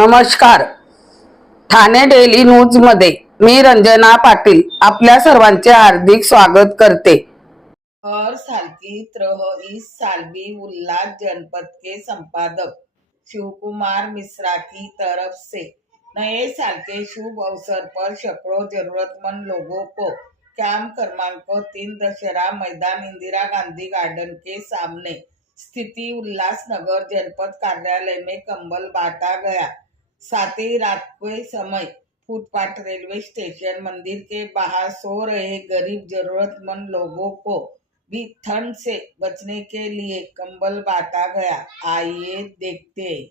नमस्कार. Thane daily news मध्ये मी रंजना पाटील आपल्या सर्वांचे हार्दिक स्वागत करते। हर साल की तरह इस साल भी उल्लास जनपद के संपादक शिवकुमार मिश्रा की तरफ से नए साल के शुभ अवसर पर सैकड़ों जरूरतमंद लोगों को कैंप क्रमांक 3 दशहरा मैदान इंदिरा गांधी गार्डन के सामने स्थिति उल्लासनगर जनपद कार्यालय में कंबल बांटा गया। साथ ही रात के समय फुटपाथ, रेलवे स्टेशन, मंदिर के बाहर सो रहे गरीब जरूरतमंद लोगों को भी ठंड से बचने के लिए कंबल बांटा गया। आइए देखते हैं।